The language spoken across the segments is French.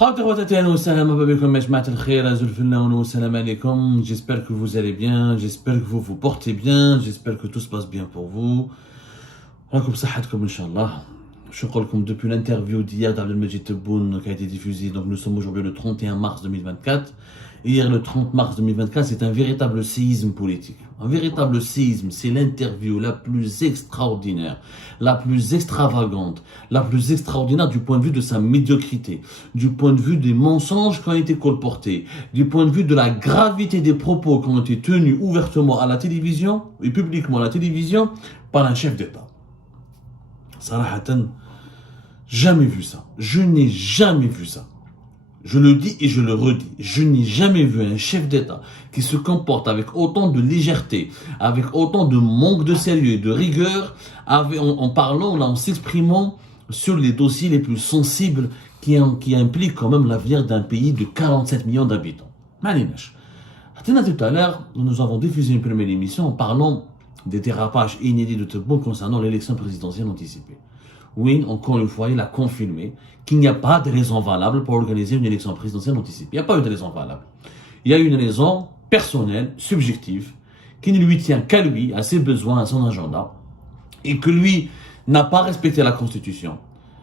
J'espère que vous allez bien, j'espère que vous vous portez bien, j'espère que tout se passe bien pour vous. Je crois que depuis l'interview d'hier d'Abdelmajid Tebboune qui a été diffusée, donc nous sommes aujourd'hui le 31 mars 2024. Hier, le 30 mars 2024, c'est un véritable séisme politique. Un véritable séisme, c'est l'interview la plus extraordinaire, la plus extravagante, la plus extraordinaire du point de vue de sa médiocrité, du point de vue des mensonges qui ont été colportés, du point de vue de la gravité des propos qui ont été tenus ouvertement à la télévision et publiquement à la télévision par un chef d'État. Sarahatan, jamais vu ça. Je n'ai jamais vu ça. Je le dis et je le redis. Je n'ai jamais vu un chef d'État qui se comporte avec autant de légèreté, avec autant de manque de sérieux et de rigueur, en parlant, là, en s'exprimant sur les dossiers les plus sensibles qui impliquent quand même l'avenir d'un pays de 47 millions d'habitants. Malinash. Tout à l'heure, nous avons diffusé une première émission en parlant des dérapages inédits de Tebboune concernant l'élection présidentielle anticipée. Oui, encore une fois, il a confirmé qu'il n'y a pas de raison valable pour organiser une élection présidentielle anticipée. Il n'y a pas eu de raison valable. Il y a une raison personnelle, subjective, qui ne lui tient qu'à lui, à ses besoins, à son agenda, et que lui n'a pas respecté la Constitution.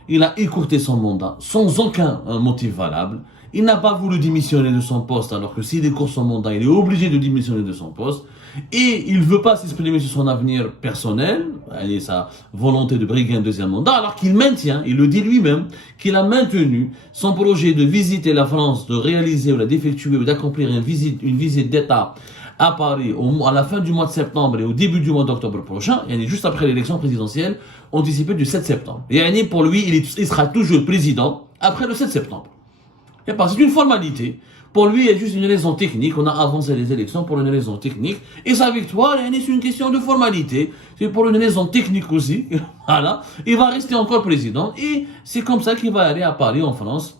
Il a écourté son mandat sans aucun motif valable. Il n'a pas voulu démissionner de son poste, alors que s'il écourt son mandat, il est obligé de démissionner de son poste. Et il ne veut pas s'exprimer sur son avenir personnel, et sa volonté de briguer un deuxième mandat, alors qu'il maintient, il le dit lui-même, qu'il a maintenu son projet de visiter la France, de réaliser ou d'effectuer ou d'accomplir une visite d'État à Paris à la fin du mois de septembre et au début du mois d'octobre prochain, et juste après l'élection présidentielle anticipée du 7 septembre. Et pour lui, il sera toujours président après le 7 septembre. C'est une formalité. Pour lui, il y a juste une raison technique. On a avancé les élections pour une raison technique. Et sa victoire, c'est une question de formalité. C'est pour une raison technique aussi. Voilà. Il va rester encore président. Et c'est comme ça qu'il va aller à Paris, en France,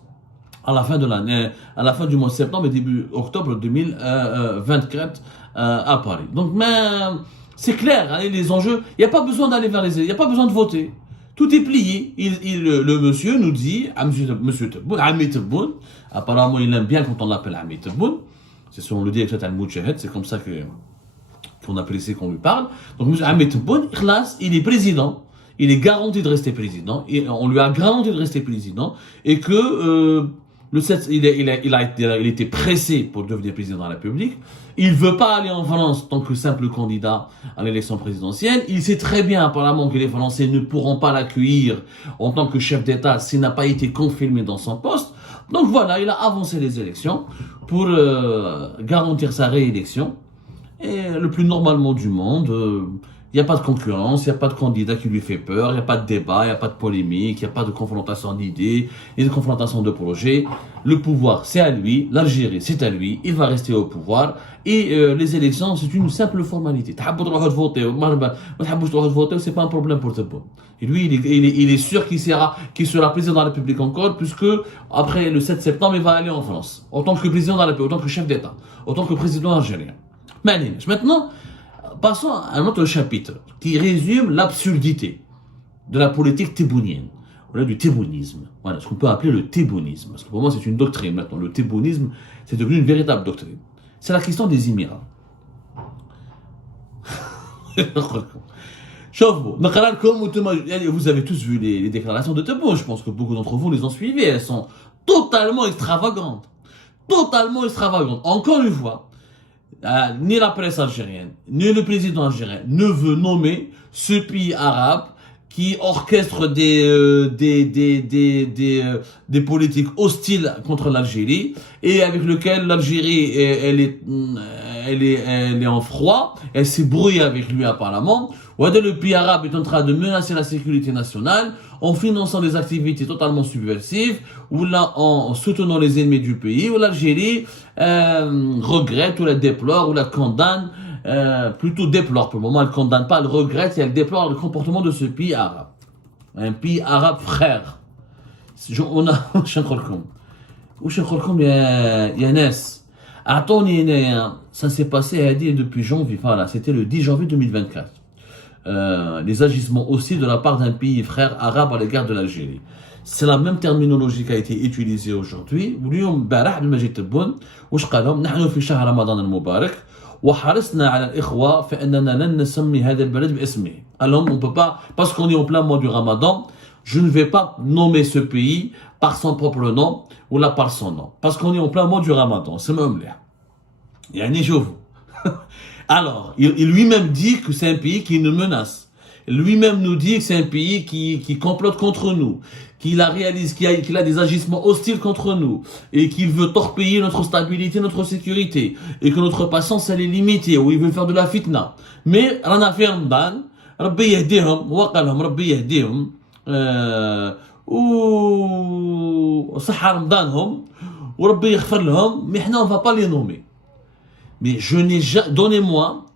à la fin de l'année, à la fin du mois de septembre et début octobre 2024 à Paris. Donc, mais c'est clair, hein, les enjeux. Il n'y a pas besoin d'aller vers les élections. Il n'y a pas besoin de voter. Tout est plié. Le monsieur nous dit, monsieur Tebboune, Ami Tebboune, apparemment il aime bien quand on l'appelle Ami Tebboune. C'est ce qu'on le dit avec cette Al-Moudjahed, c'est comme ça qu'on apprécie qu'on lui parle. Donc monsieur Ami Tebboune, il est président. Il est garanti de rester président. Et on lui a garanti de rester président. Et que il était pressé pour devenir président de la République. Il ne veut pas aller en France en tant que simple candidat à l'élection présidentielle. Il sait très bien apparemment que les Français ne pourront pas l'accueillir en tant que chef d'État s'il n'a pas été confirmé dans son poste. Donc voilà, il a avancé les élections pour garantir sa réélection. Et le plus normalement du monde, il n'y a pas de concurrence, il n'y a pas de candidat qui lui fait peur, il n'y a pas de débat, il n'y a pas de polémique, il n'y a pas de confrontation d'idées, et de confrontation de projets. Le pouvoir, c'est à lui, l'Algérie, c'est à lui, il va rester au pouvoir, et les élections, c'est une simple formalité. C'est pas un problème pour Tebboune. Et lui, il est sûr qu'il sera président de la République encore, puisque après le 7 septembre, il va aller en France, en tant que président de la République, en tant que chef d'État, en tant que président algérien. Maintenant, passons à un autre chapitre qui résume l'absurdité de la politique tebbounienne, voilà, du tebbonisme. Voilà, ce qu'on peut appeler le tebbonisme. Parce que pour moi, c'est une doctrine maintenant. Le tebbonisme, c'est devenu une véritable doctrine. C'est la question des Émirats. Vous avez tous vu les déclarations de Tebboune. Je pense que beaucoup d'entre vous les ont suivies. Elles sont totalement extravagantes. Totalement extravagantes. Encore une fois, ni la presse algérienne, ni le président algérien ne veut nommer ce pays arabe qui orchestre des politiques hostiles contre l'Algérie et avec lequel l'Algérie elle est en froid, elle s'est brouillée avec lui apparemment. Le pays arabe est en train de menacer la sécurité nationale en finançant des activités totalement subversives, ou là en soutenant les ennemis du pays, où l'Algérie regrette ou la déplore ou la condamne, plutôt déplore pour le moment, elle ne condamne pas, elle regrette et elle déplore le comportement de ce pays arabe. Un pays arabe frère. On a ça s'est passé à dire depuis janvier, voilà, c'était le 10 janvier 2024. les agissements hostiles de la part d'un pays frère arabe à l'égard de l'Algérie. C'est la même terminologie qui a été utilisée aujourd'hui. واليوم امبارح عبد المجيد تبون واش قال لهم نحن في شهر رمضان المبارك وحرصنا على الإخوة فإننا لن نسمي هذا البلد باسمه. Alors on peut pas, parce qu'on est en plein mois du Ramadan, je ne vais pas nommer ce pays par son propre nom ou là par son nom, parce qu'on est en plein mois du Ramadan. C'est même là. يعني شوفوا. Alors, il lui-même dit que c'est un pays qui nous menace. Lui-même nous dit que c'est un pays qui complote contre nous, qu'il a des agissements hostiles contre nous, et qu'il veut torpiller notre stabilité, notre sécurité, et que notre patience elle est limitée, ou il veut faire de la fitna. Mais, Rana fi Ramadan, Rabbi yahdihum, wa qalhum Rabbi yahdihum, ou Sahha Ramadanhum, ou Rabbi yaghfir lahum, mais on ne va pas les nommer. Mais donnez-moi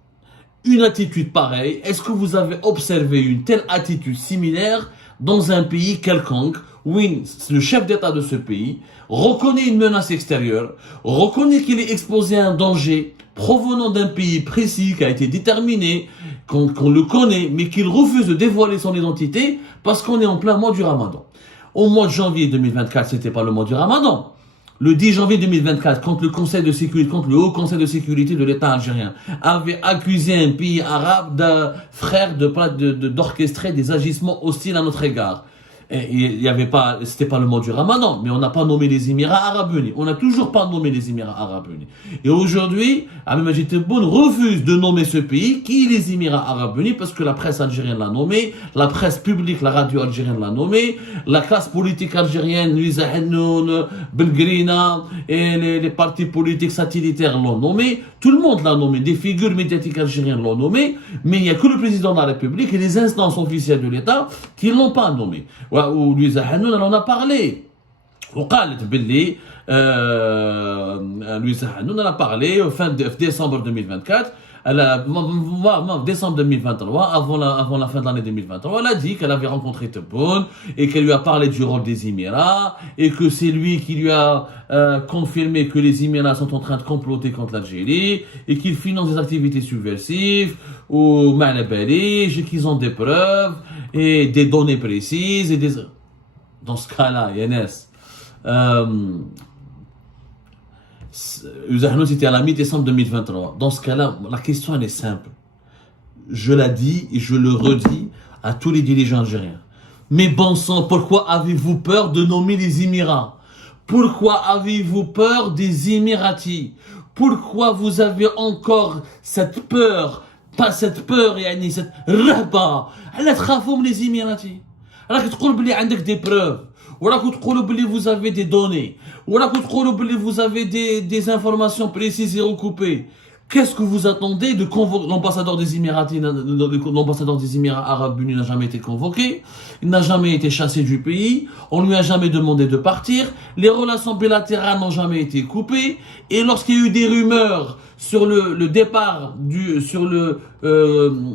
une attitude pareille. Est-ce que vous avez observé une telle attitude similaire dans un pays quelconque où le chef d'État de ce pays reconnaît une menace extérieure, reconnaît qu'il est exposé à un danger provenant d'un pays précis qui a été déterminé, qu'on le connaît, mais qu'il refuse de dévoiler son identité parce qu'on est en plein mois du Ramadan. Au mois de janvier 2024, c'était pas le mois du Ramadan. Le 10 janvier 2024, quand le Conseil de sécurité, quand le Haut Conseil de sécurité de l'État algérien avait accusé un pays arabe d'orchestrer des agissements hostiles à notre égard. Et il y avait pas, c'était pas le mois du Ramadan, mais on n'a pas nommé les Émirats Arabes Unis. On n'a toujours pas nommé les Émirats Arabes Unis. Et aujourd'hui, Abdel Majid Tebboune refuse de nommer ce pays, qui est les Émirats Arabes Unis, parce que la presse algérienne l'a nommé, la presse publique, la radio algérienne l'a nommé, la classe politique algérienne, Louisa Hennoun, Belgrina, et les partis politiques satellitaires l'ont nommé. Tout le monde l'a nommé, des figures médiatiques algériennes l'ont nommé, mais il n'y a que le président de la République et les instances officielles de l'État qui ne l'ont pas nommé. Ou Louisa Hennoun, elle en a parlé. وقالت باللي Louisa Hennoun, elle a parlé fin décembre 2024. Décembre 2023, avant la fin de l'année 2023, elle a dit qu'elle avait rencontré Tebboune et qu'elle lui a parlé du rôle des Émirats et que c'est lui qui lui a confirmé que les Émirats sont en train de comploter contre l'Algérie et qu'ils financent des activités subversives ou malabaliges et qu'ils ont des preuves et des données précises. Dans ce cas-là, Yanès, c'était à la mi-décembre 2023. Dans ce cas-là, la question elle est simple. Je la dis et je le redis à tous les dirigeants algériens. Mais bon sang, pourquoi avez-vous peur de nommer les Émirats? Pourquoi avez-vous peur des Émiratis? Pourquoi vous avez encore cette peur? Pas cette peur, yani cette rahba. Elle تخافوا les Émiratis. راك تقول بلي عندك des preuves. وراكم تقولوا بلي vous avez des données. وراكم تقولوا بلي vous avez des informations précises et recoupées. Qu'est-ce que vous attendez de convoquer l'ambassadeur des Émirats Arabes Unis n'a jamais été convoqué, il n'a jamais été chassé du pays, on lui a jamais demandé de partir, les relations bilatérales n'ont jamais été coupées, et lorsqu'il y a eu des rumeurs sur le départ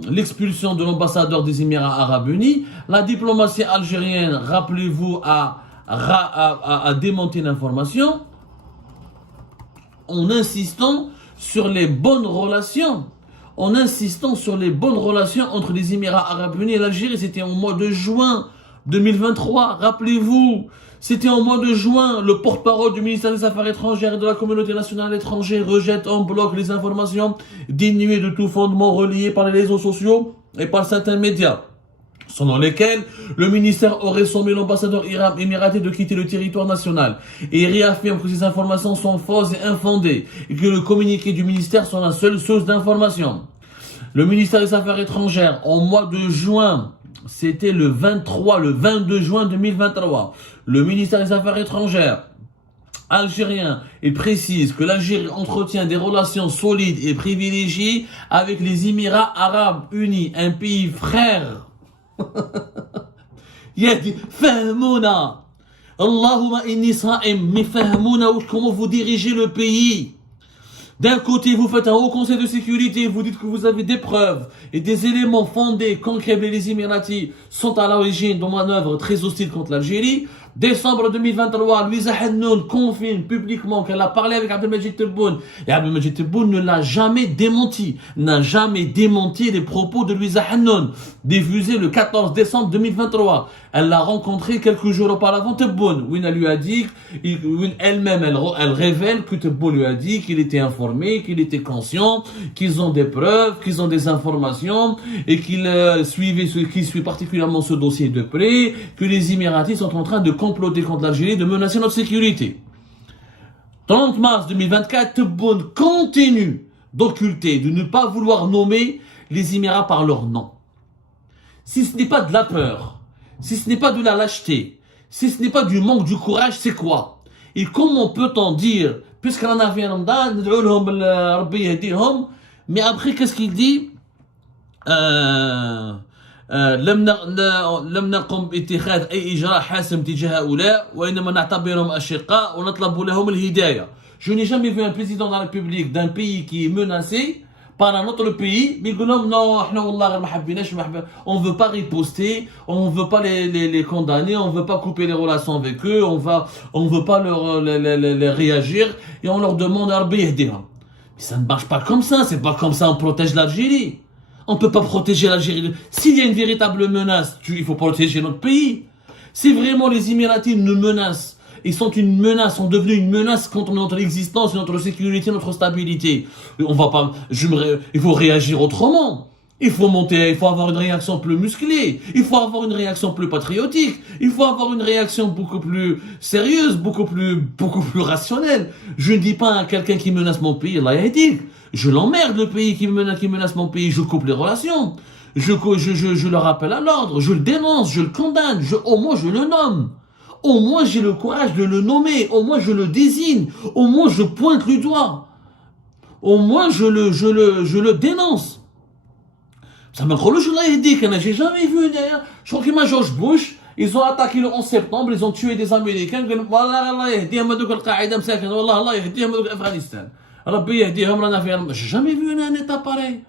l'expulsion de l'ambassadeur des Émirats Arabes Unis, la diplomatie algérienne, rappelez-vous, a démenti l'information en insistant sur les bonnes relations, entre les Émirats Arabes Unis et l'Algérie. C'était au mois de juin 2023, rappelez-vous, c'était au mois de juin, le porte-parole du ministère des Affaires étrangères et de la communauté nationale étrangère rejette en bloc les informations dénuées de tout fondement reliées par les réseaux sociaux et par certains médias, selon lesquels le ministère aurait sommé l'ambassadeur émiraté de quitter le territoire national et réaffirme que ces informations sont fausses et infondées et que le communiqué du ministère sont la seule source d'information. Le ministère des Affaires étrangères, au mois de juin, c'était le 22 juin 2023, le ministère des Affaires étrangères algérien, il précise que l'Algérie entretient des relations solides et privilégiées avec les Émirats Arabes Unis, un pays frère. Fahmouna, Allahumma inni sa'im, mais fahmouna, comment vous dirigez le pays? D'un côté, vous faites un haut conseil de sécurité, vous dites que vous avez des preuves et des éléments fondés, concrets, les Émiratis sont à l'origine de manœuvres très hostiles contre l'Algérie. Décembre 2023, Louisa Hannoun confirme publiquement qu'elle a parlé avec Abdelmajid Tebboune. Et Abdelmajid Tebboune ne l'a jamais démenti. N'a jamais démenti les propos de Louisa Hannoun, diffusés le 14 décembre 2023. Elle l'a rencontré quelques jours auparavant, Tebboune. Où elle lui a dit, elle-même, elle révèle que Tebboune lui a dit qu'il était informé, qu'il était conscient, qu'ils ont des preuves, qu'ils ont des informations, et qu'il suit particulièrement ce dossier de près, que les Émiratis sont en train de comploter contre l'Algérie, de menacer notre sécurité. 30 mars 2024, Tebboune continue d'occulter, de ne pas vouloir nommer les Émirats par leur nom. Si ce n'est pas de la peur, si ce n'est pas de la lâcheté, si ce n'est pas du manque du courage, c'est quoi? Et comment peut-on dire, puisqu'on a fait Ramadan, mais après, qu'est-ce qu'il dit? لم نقم باتخاذ أي إجراء حاسم تجاه هؤلاء وإنما نعتبرهم أشقاء ونطلب لهم الهداية. Je n'ai jamais vu un président de la République d'un pays qui est menacé par un autre pays, mais non, on ne veut pas riposter, on ne veut pas les condamner, on ne veut pas couper les relations avec eux, on ne veut pas les réagir, et on leur demande mais ça ne marche pas comme ça, c'est pas comme ça on protège l'Algérie. On ne peut pas protéger l'Algérie. S'il y a une véritable menace, il faut protéger notre pays. Si vraiment les Émiratis nous menacent, ils sont une menace, sont devenus une menace contre notre existence, notre sécurité, notre stabilité. Il faut réagir autrement. Il faut avoir une réaction plus musclée. Il faut avoir une réaction plus patriotique. Il faut avoir une réaction beaucoup plus sérieuse, beaucoup plus rationnelle. Je ne dis pas à quelqu'un qui menace mon pays, Allah a dit. Je l'emmerde le pays qui menace mon pays, je coupe les relations. Je le rappelle à l'ordre, je le dénonce, je le condamne, au moins je le nomme. Au moins j'ai le courage de le nommer, au moins je le désigne, au moins je pointe le doigt. Au moins je le dénonce. Ça me croit, je l'ai dit, que j'ai jamais vu d'ailleurs. Je crois que George Bush, ils ont attaqué le 11 septembre, ils ont tué des Américains. J'ai jamais vu un État pareil.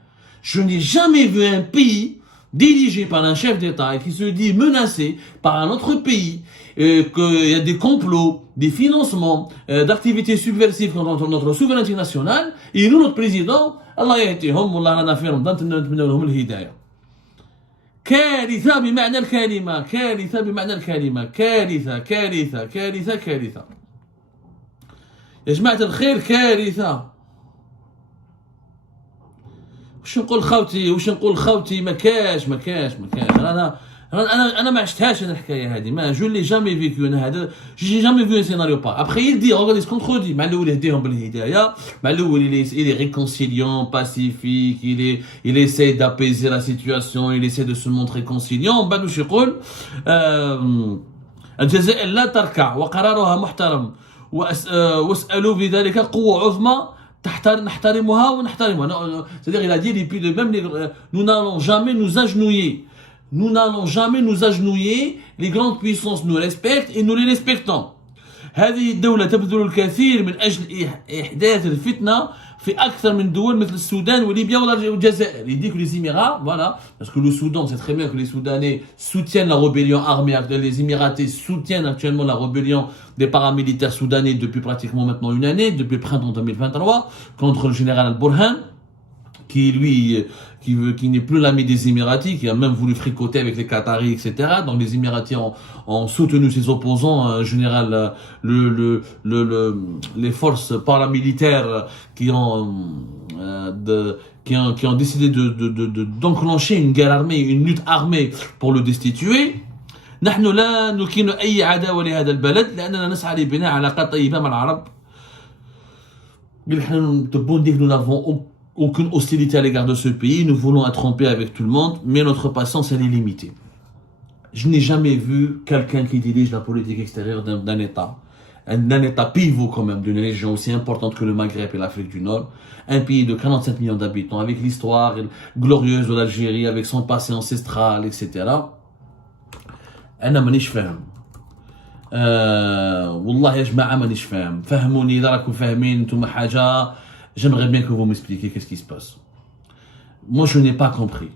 Je n'ai jamais vu un pays dirigé par un chef d'État qui se dit menacé par un autre pays, qu'il y a des complots, des financements, d'activités subversives contre notre souveraineté nationale, et nous, notre président, Allah يهديهم والله رانا في رمضان نتمنى لهم الهداية. كارثة بمعنى الكلمة، كارثة بمعنى الكلمة، كارثة كارثة كارثة كارثة. يا جماعة الخير كارثة. وش نقول خوتي ما كاش. انا ما عشتهاش انا الحكايه هذه، ما جو لي جامي فيكو انا هذا، جي جامي في سيناريو با. ابخي يدي ريغاردي سكون كونتردي، مع الاول يهديهم بالهدايه، مع الاول il est réconciliant, pacifique, il essaie d'apaiser la situation, il essaie de se montrer conciliant. من بعد واش يقول؟ الجزائر لا تركع وقرارها محترم واسالوا بذلك قوه عظمى نحترمها ونحترمها. C'est-à-dire il a dit nous n'allons jamais nous agenouiller. Nous n'allons jamais nous agenouiller, les grandes puissances nous respectent et nous les respectons. هذه الدولة تبذل الكثير من أجل إحداث الفتنة في أكثر من دول مثل السودان وليبيا والجزائر. Il dit que les Émirats, voilà, parce que le Soudan, c'est très bien que les Soudanais soutiennent la rébellion armée, les Émiratis soutiennent actuellement la rébellion des paramilitaires soudanais depuis pratiquement maintenant une année, depuis le printemps 2023, contre le général Al-Burhan, qui n'est plus l'ami des Émiratis, qui a même voulu fricoter avec les Qataris, etc. Donc les Émiratis ont soutenu ses opposants, en général les forces paramilitaires qui ont décidé d'enclencher une guerre armée, une lutte armée pour le destituer. نحن لا نكين أي عداوة لهذا البلد لأننا نسعى لبناء علاقات طيبة مع العرب. Nous n'avons aucune hostilité à l'égard de ce pays, nous voulons être en paix avec tout le monde, mais notre patience elle est limitée. Je n'ai jamais vu quelqu'un qui dirige la politique extérieure d'un État pivot quand même, d'une région aussi importante que le Maghreb et l'Afrique du Nord, un pays de 47 millions d'habitants, avec l'histoire glorieuse de l'Algérie, avec son passé ancestral, etc. أنا مانيش فاهم. والله يا جماعة مانيش فاهم. فهموني إذا راكم فاهمين نتوما حاجة. J'aimerais bien que vous m'expliquiez qu'est-ce qui se passe. Moi, je n'ai pas compris.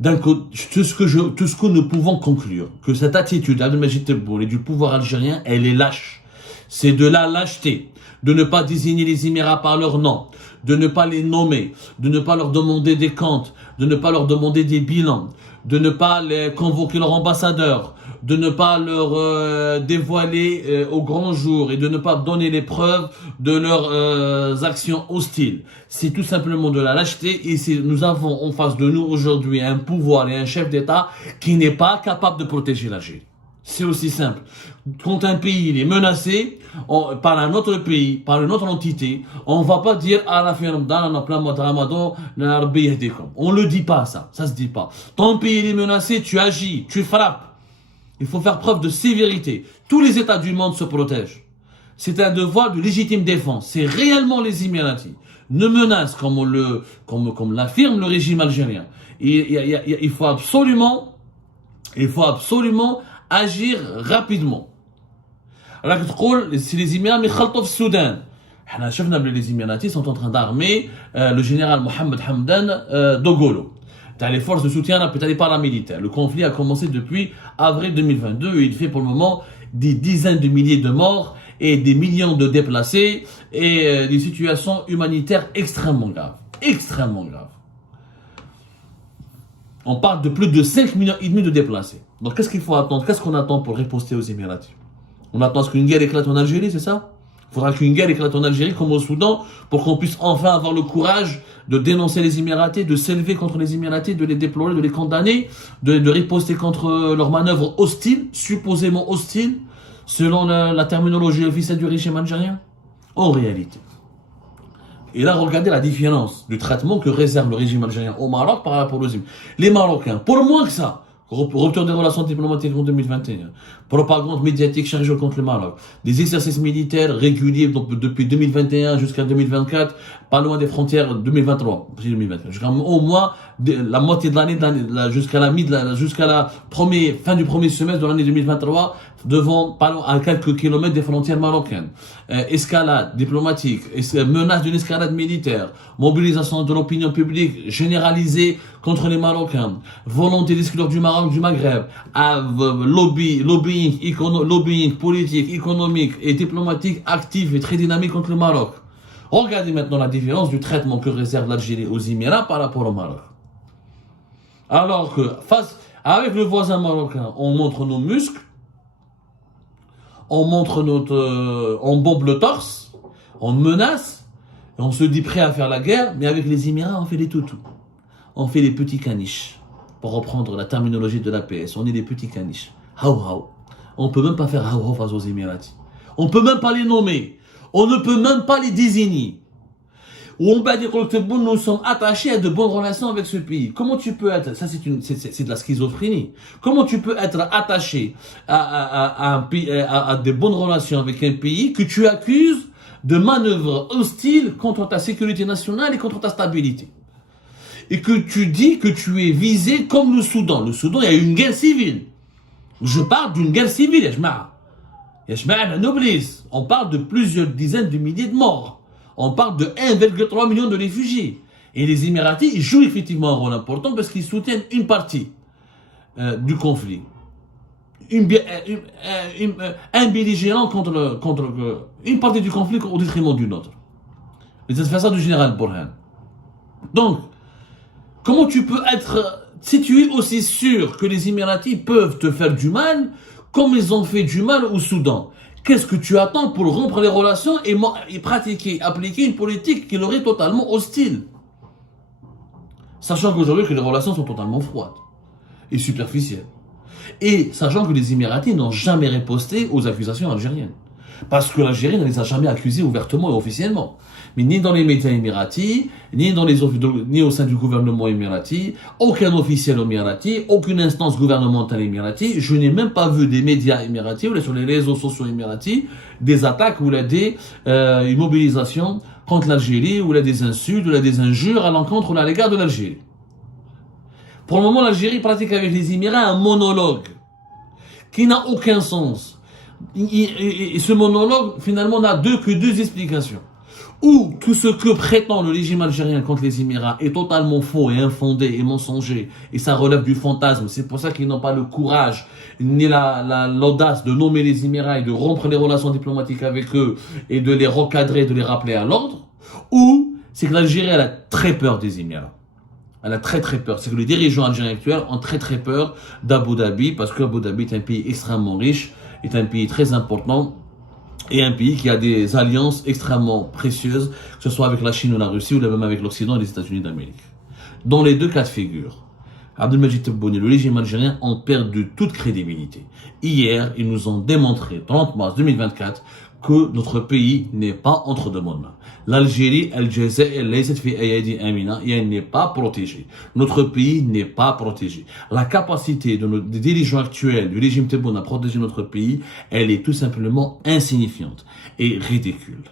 tout ce que nous pouvons conclure, que cette attitude d'Abdelmajid Tebboune et du pouvoir algérien, elle est lâche. C'est de la lâcheté, de ne pas désigner les Émirats par leur nom, de ne pas les nommer, de ne pas leur demander des comptes, de ne pas leur demander des bilans, de ne pas les convoquer leur ambassadeur, de ne pas leur dévoiler au grand jour et de ne pas donner les preuves de leurs actions hostiles. C'est tout simplement de la lâcheté et nous avons en face de nous aujourd'hui un pouvoir et un chef d'État qui n'est pas capable de protéger l'Algérie. C'est aussi simple. Quand un pays il est menacé par un autre pays, par une autre entité, on va pas dire à la fin Ramadan, en plein mois de Ramadan, on le dit pas ça se dit pas. Ton pays il est menacé, tu agis, tu frappes. Il faut faire preuve de sévérité. Tous les États du monde se protègent. C'est un devoir de légitime défense. C'est réellement les Émiratis ne menacent comme l'affirme le régime algérien. Il faut absolument agir rapidement. Alors si les Émirats مخلطوا في السودان. احنا شفنا que les Émiratis sont en train d'armer le général Mohamed Hamdan Dogolo. Les forces de soutien à les paramilitaires. Le conflit a commencé depuis avril 2022 et il fait pour le moment des dizaines de milliers de morts et des millions de déplacés et des situations humanitaires extrêmement graves. Extrêmement graves. On parle de plus de 5,5 millions de déplacés. Donc qu'est-ce qu'il faut attendre? Qu'est-ce qu'on attend pour riposter aux Émiratis? On attend à ce qu'une guerre éclate en Algérie, c'est ça? Il faudra qu'une guerre éclate en Algérie comme au Soudan pour qu'on puisse enfin avoir le courage de dénoncer les Émiratis, de s'élever contre les Émiratis, de les déplorer, de les condamner, de riposter contre leurs manœuvres hostiles, supposément hostiles, selon la terminologie officielle du régime algérien. En réalité. Et là, regardez la différence du traitement que réserve le régime algérien au Maroc par rapport aux Émiratis. Les Marocains, pour moins que ça, rupture des relations diplomatiques en 2021, propagande médiatique chargée contre le Maroc, des exercices militaires réguliers donc depuis 2021 jusqu'à 2024, pas loin des frontières 2023, jusqu'à au moins la moitié de l'année, jusqu'à la fin du premier semestre de l'année 2023, devant pas loin à quelques kilomètres des frontières marocaines. Escalade diplomatique, menace d'une escalade militaire, mobilisation de l'opinion publique généralisée contre les Marocains, volonté d'exclure du Maroc du Maghreb, lobbying politique, économique et diplomatique actif et très dynamique contre le Maroc. Regardez maintenant la différence du traitement que réserve l'Algérie aux Émirats par rapport au Maroc. Alors que avec le voisin marocain, on montre nos muscles, on bombe le torse, on menace, et on se dit prêt à faire la guerre, mais avec les Émirats, on fait les toutous. On fait les petits caniches. Pour reprendre la terminologie de l'APS, on est des petits caniches. Haou. On ne peut même pas faire haou face aux Émiratis. On ne peut même pas les nommer. On ne peut même pas les désigner. On va dire que nous sommes attachés à de bonnes relations avec ce pays. Comment tu peux être, ça c'est de la schizophrénie. Comment tu peux être attaché à de bonnes relations avec un pays que tu accuses de manœuvres hostiles contre ta sécurité nationale et contre ta stabilité? Et que tu dis que tu es visé comme le Soudan. Le Soudan, il y a eu une guerre civile. Je parle d'une guerre civile, on parle de plusieurs dizaines de milliers de morts. On parle de 1,3 million de réfugiés. Et les Émiratis, ils jouent effectivement un rôle important parce qu'ils soutiennent une partie du conflit. Un belligérant contre une partie du conflit au détriment d'une autre. Et c'est ça du général Burhan. Donc, comment tu peux être, si tu es aussi sûr que les Émiratis peuvent te faire du mal, comme ils ont fait du mal au Soudan? Qu'est-ce que tu attends pour rompre les relations et appliquer une politique qui leur est totalement hostile? Sachant qu'aujourd'hui que les relations sont totalement froides et superficielles. Et sachant que les Émiratis n'ont jamais riposté aux accusations algériennes. Parce que l'Algérie ne les a jamais accusés ouvertement et officiellement. Mais ni dans les médias émiratis, ni au sein du gouvernement émirati, aucun officiel émirati, aucune instance gouvernementale émirati. Je n'ai même pas vu des médias émiratis ou sur les réseaux sociaux émiratis des attaques ou des mobilisations contre l'Algérie ou des insultes ou des injures à l'encontre ou à l'égard de l'Algérie. Pour le moment, l'Algérie pratique avec les Émirats un monologue qui n'a aucun sens. Et ce monologue, finalement, n'a que deux explications. ou tout ce que prétend le régime algérien contre les Émirats est totalement faux et infondé et mensonger, et ça relève du fantasme. C'est pour ça qu'ils n'ont pas le courage ni l'audace de nommer les Émirats et de rompre les relations diplomatiques avec eux et de les recadrer, de les rappeler à l'ordre, ou c'est que l'Algérie, elle a très peur des Émirats. Elle a très peur. C'est que les dirigeants algériens actuels ont très peur d'Abu Dhabi, parce que Abu Dhabi est un pays extrêmement riche, est un pays très important, et un pays qui a des alliances extrêmement précieuses, que ce soit avec la Chine ou la Russie, ou même avec l'Occident et les États-Unis d'Amérique. Dans les deux cas de figure, Abdelmadjid Tebboune et le régime algérien ont perdu toute crédibilité. Hier, ils nous ont démontré, 30 mars 2024, que notre pays n'est pas entre de bonnes mains. L'Algérie, elle n'est pas protégée. Notre pays n'est pas protégé. La capacité des dirigeants actuels du régime Tebboune à protéger notre pays, elle est tout simplement insignifiante et ridicule.